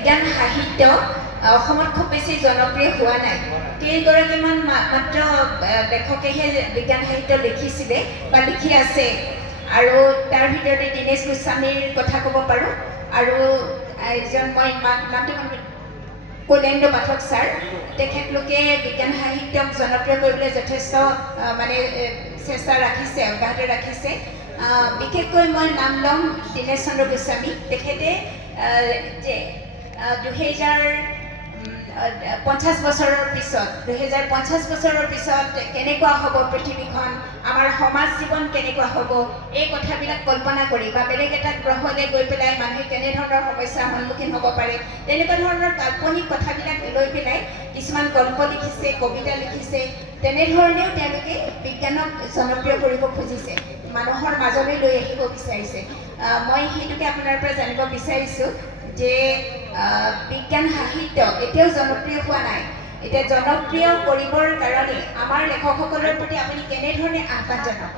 বিজ্ঞান সাহিত্য অসমত খুব বেছি জনপ্ৰিয় হোৱা নাই। কেইগৰাকীমান মাত্ৰ লেখকেহে বিজ্ঞান সাহিত্য লিখিছিলে বা লিখি আছে, আৰু তাৰ ভিতৰতে দীনেশ গোস্বামীৰ কথা ক'ব পাৰোঁ, আৰু এজন মই নামটো কৌলেন্দ্ৰ পাঠক ছাৰ, তেখেতলোকে বিজ্ঞান সাহিত্যক জনপ্ৰিয় কৰিবলৈ যথেষ্ট মানে চেষ্টা ৰাখিছে, অব্যাহত ৰাখিছে। বিশেষকৈ মই নাম ল'ম দীনেশ চন্দ্ৰ গোস্বামী। তেখেতে যে 2050 বছৰৰ পিছত 2050 বছৰৰ পিছত কেনেকুৱা হ'ব পৃথিৱীখন, আমাৰ সমাজ জীৱন কেনেকুৱা হ'ব, এই কথাবিলাক কল্পনা কৰি বা বেলেগ এটা গ্ৰহলৈ গৈ পেলাই মানুহে কেনেধৰণৰ সমস্যাৰ সন্মুখীন হ'ব পাৰে, তেনেকুৱা ধৰণৰ কাল্পনিক কথাবিলাক লৈ পেলাই কিছুমান গল্প লিখিছে, কবিতা লিখিছে। তেনেধৰণেও তেওঁলোকে বিজ্ঞানক জনপ্ৰিয় কৰিব খুজিছে, মানুহৰ মাজলৈ লৈ আহিব বিচাৰিছে। মই সেইটোকে আপোনাৰ পৰা জানিব বিচাৰিছোঁ যে বিজ্ঞান সাহিত্য এতিয়াও জনপ্ৰিয় হোৱা নাই। এতিয়া জনপ্ৰিয় কৰিবৰ কাৰণে আমাৰ লেখকসকলৰ প্ৰতি আপুনি কেনেধৰণে আহ্বান জনাব?